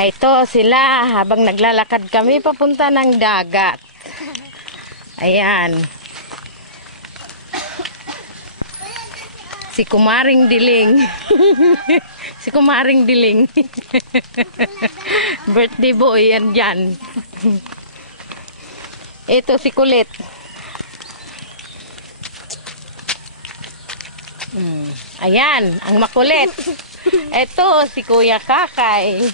Ito sila habang naglalakad kami papunta ng dagat. Ayan. Si Kumaring Diling. Si Kumaring Diling. Birthday boy yan dyan. Ito si Kulit. Ayan, ang makulit. Ito si Kuya Kakay.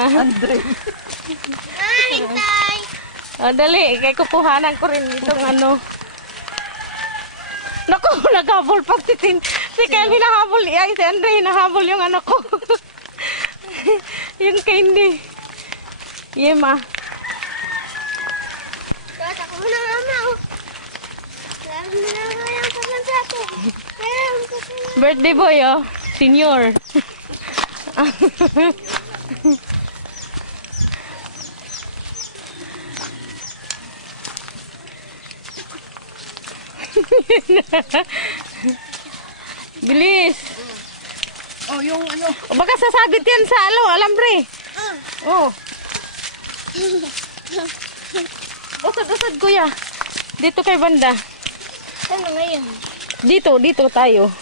Andre. Hintay. Oh, dali, kay kukuhanan ko rin itong ano. Naku, naghabol pa si Tin. Si Ken hinahabol. Ay, si Andre hinahabol yung ano ko. Yung candy. Yema. Kata ko na mama. Sabi na naman yung pagkanta ko. Birthday boy, oh. Senior. Bilis. Oh, yung ano. O baka sasabit yan sa alambre. Oh. Usad-usad kuya. Dito kay banda. Ano ngayon? Dito tayo.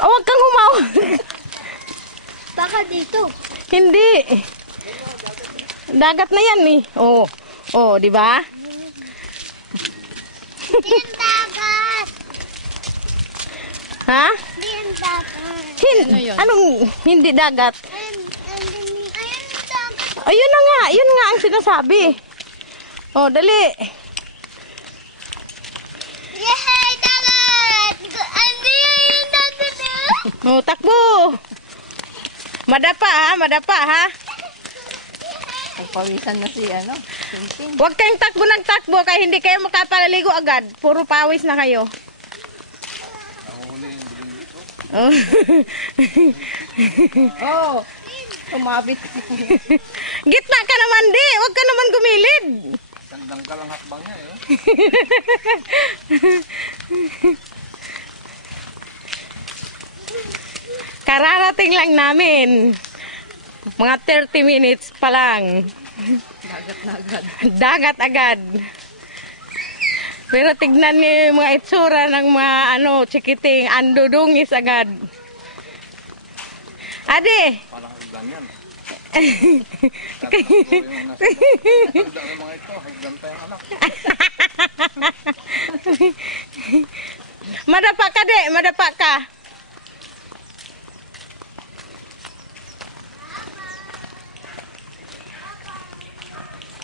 Huwag kang humawag. Baka dito. Hindi. Dagat na yan eh. Oh. Oh, di ba? Din dagat. Ha? Din dagat. Anong hindi dagat? Ayun dagat. Ayun na nga, yun nga ang sinasabi. Oh, dali. Yay, dagat! Andi yung dagat eh. Oh, takbo. Madapa ha. Pagpawisan na si ano, Tintin. Huwag kayong takbo kaya hindi kayo makapaligo agad. Puro pawis na kayo. Oh. Oh, tumabit. Gitna ka naman di. Huwag ka naman gumilid. Tandang ka lang hakbang niya eh. Kararating lang namin. Mga 30 minutes pa lang. Dagat na agad. Dagat agad. Pero tignan niyo yung mga itsura ng mga chikiting. Andudungis agad. Ade! Parang hagdan yan. Tatakbo yung nasa hagdan ng mga ito. Hagdan tayong anak. Madapa ka de, madapa ka.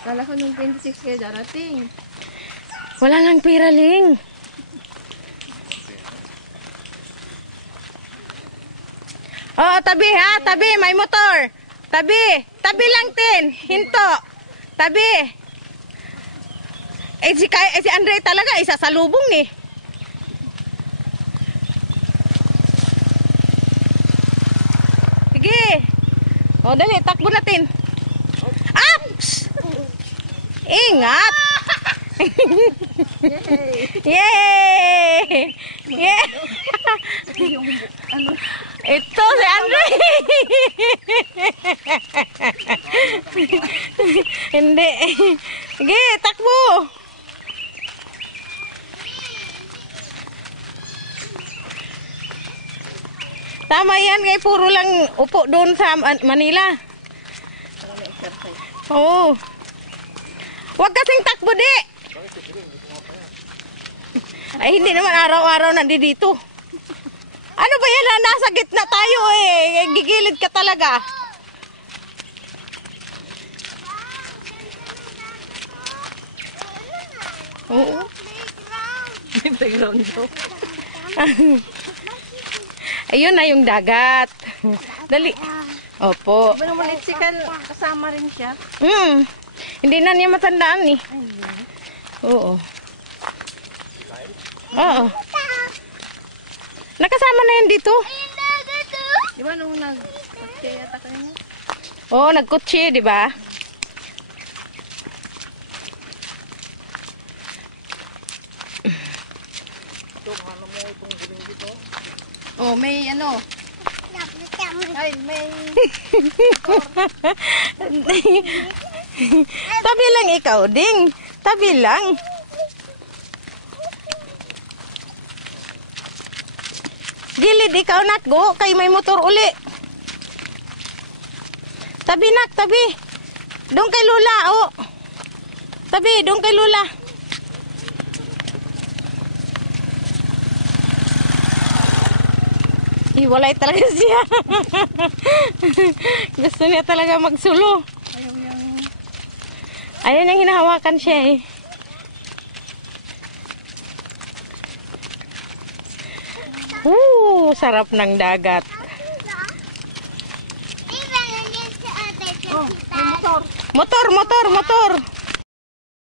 Kala ko nung 26 kayo darating. Wala lang piraling. Oo, tabi ha, tabi, may motor. Tabi lang tin, hinto. Tabi. Si Andre talaga, isa sa lubong eh. Sige. O, dali, takbo natin. Ups! Ingat! Yay! Yay! Ito si Andre! Hindi. Sige, takbo! Tama yan, kaya puro lang upo doon sa Manila. Oo. Huwag kasing takbo, di! Ay, hindi naman araw-araw nandito. Ano ba yan? Nasa gitna tayo eh. Gigilid ka talaga. Oo. May playground daw. Ayun na yung dagat. Dali. Opo. Diba naman itsikal, kasama rin siya? Hindi na niya matandaan eh. Oo. Oo. Nakasama na yan dito. Ayun dagat oh. Diba nung Kutsi yata kanina. Oo, nagkutsi, di ba? Oh, may ano. Ay, may... Tabi lang ikaw, ding. Tabi lang. Gilid ikaw, nak, go. Kay may motor uli. Tabi, nak, tabi. Doon kay Lula, oh. Tabi, doon kay Lula. Hiwalay talaga siya. Gusto niya talaga magsulo. Ayaw yung... Ayan yung hinahawakan siya eh. Sarap ng dagat. Oh, may motor. Motor, motor, motor.